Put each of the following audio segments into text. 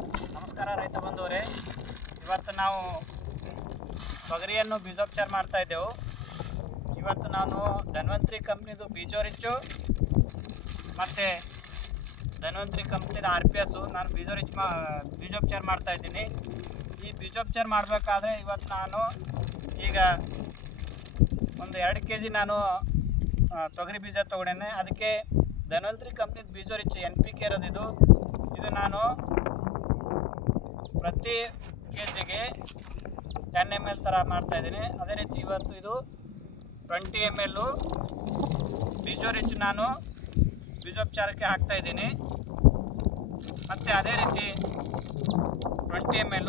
ನಮಸ್ಕಾರ ರೈತ ಬಂಧುವರೇ, ಇವತ್ತು ನಾವು ತೊಗರಿಯನ್ನು ಬೀಜೋಪಚಾರ ಮಾಡ್ತಾ ಇದ್ದೆವು. ಇವತ್ತು ನಾನು ಧನ್ವಂತರಿ ಕಂಪ್ನಿದು ಬೀಜೋ ರಿಚ್ಚು ಮತ್ತು ಧನ್ವಂತರಿ ಕಂಪ್ನಿದ RPS ನಾನು ಬೀಜೋಪಚಾರ ಮಾಡ್ತಾ ಇದ್ದೀನಿ. ಈ ಬೀಜೋಪಚಾರ ಮಾಡಬೇಕಾದ್ರೆ ಇವತ್ತು ನಾನು ಈಗ ಒಂದು 2 kg ನಾನು ತೊಗರಿ ಬೀಜ ತೊಗೊಂಡೇನೆ. ಅದಕ್ಕೆ ಧನ್ವಂತರಿ ಕಂಪ್ನಿದ ಬೀಜೋ ರಿಚ್ NPK ಇರೋದು ಇದು ನಾನು ಪ್ರತಿ kgಗೆ 10 ml ಥರ ಮಾಡ್ತಾಯಿದ್ದೀನಿ. ಅದೇ ರೀತಿ ಇವತ್ತು ಇದು 20 ml ಬೀಜೋ ರಿಚ್ ನಾನು ಬೀಜೋಪಚಾರಕ್ಕೆ ಹಾಕ್ತಾಯಿದ್ದೀನಿ. ಮತ್ತು ಅದೇ ರೀತಿ 20 ml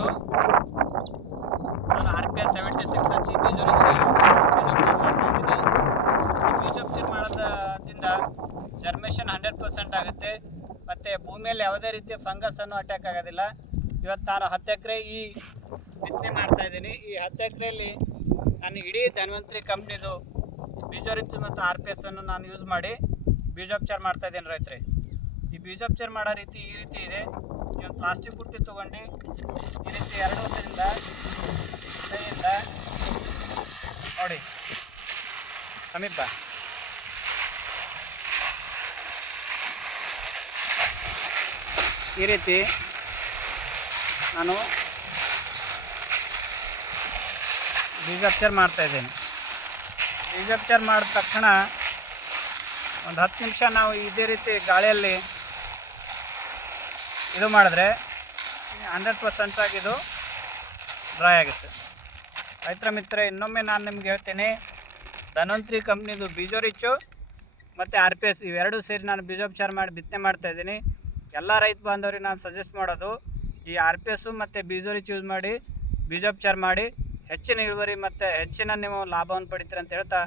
ನಾನು RPS 76 ಹಚ್ಚಿ ಬೀಜೋ ರಿಚ್ ಬೀಜೋಪಚಾರ ಮಾಡ್ತಾಯಿದ್ದೀನಿ. ಈ ಬೀಜೋಪಚಾರ ಮಾಡೋದ್ರಿಂದ ಜರ್ಮೇಷನ್ 100% ಆಗುತ್ತೆ ಮತ್ತು ಭೂಮಿಯಲ್ಲಿ ಯಾವುದೇ ರೀತಿಯ ಫಂಗಸನ್ನು ಅಟ್ಯಾಕ್ ಆಗೋದಿಲ್ಲ. ಇವತ್ತು ನಾನು 10 ಎಕರೆ ಈ ಬಿತ್ತನೆ ಮಾಡ್ತಾಯಿದ್ದೀನಿ. ಈ 10 ಎಕರೆಯಲ್ಲಿ ನಾನು ಇಡೀ ಧನ್ವಂತರಿ ಕಂಪ್ನಿದು ಬೀಜೋ ರಿಚ್ ಮತ್ತು RPS ಅನ್ನು ನಾನು ಯೂಸ್ ಮಾಡಿ ಬೀಜೋಪಚಾರ ಮಾಡ್ತಾಯಿದ್ದೀನಿ ರೈತರೇ. ಈ ಬೀಜೋಪಚಾರ ಮಾಡೋ ರೀತಿ ಈ ರೀತಿ ಇದೆ. ಈ ಒಂದು ಪ್ಲಾಸ್ಟಿಕ್ ಬುಟ್ಟಿ ತೊಗೊಂಡು ಈ ರೀತಿ 2 ಹೊತ್ತಿನಿಂದ ಕೈಯಿಂದ ನೋಡಿ ಸಮೀಪ ಈ ರೀತಿ ನಾನು ಬೀಜೋಪಚಾರ ಮಾಡ್ತಾಯಿದ್ದೀನಿ. ಬೀಜೋಪಚಾರ ಮಾಡಿದ ತಕ್ಷಣ ಒಂದು 10 ನಿಮಿಷ ನಾವು ಇದೇ ರೀತಿ ಗಾಳಿಯಲ್ಲಿ ಇದು ಮಾಡಿದ್ರೆ 100% ಆಗಿದು ಡ್ರೈ ಆಗುತ್ತೆ. ರೈತರ ಮಿತ್ರ, ಇನ್ನೊಮ್ಮೆ ನಾನು ನಿಮ್ಗೆ ಹೇಳ್ತೀನಿ, ಧನ್ವಂತರಿ ಕಂಪ್ನಿದು ಬೀಜೋ ರಿಚ್ಚು ಮತ್ತು RPS ಇವೆರಡೂ ಸೇರಿ ನಾನು ಬೀಜೋಪಚಾರ ಮಾಡಿ ಬಿತ್ತನೆ ಮಾಡ್ತಾಯಿದ್ದೀನಿ. ಎಲ್ಲ ರೈತ ಬಾಂಧವರಿಗೆ ನಾನು ಸಜೆಸ್ಟ್ ಮಾಡೋದು, ಈ RPS ಮತ್ತು ಬೀಜೋ ರಿಚ್ ಯೂಸ್ ಮಾಡಿ ಬೀಜೋಪಚಾರ ಮಾಡಿ ಹೆಚ್ಚಿನ ಇಳುವರಿ ಮತ್ತು ಹೆಚ್ಚಿನ ನೀವು ಲಾಭವನ್ನು ಪಡಿತೀರಿ ಅಂತ ಹೇಳ್ತಾ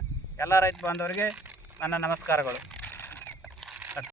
ಎಲ್ಲ ರೈತ ಬಾಂಧವರಿಗೆ ನನ್ನ ನಮಸ್ಕಾರಗಳು.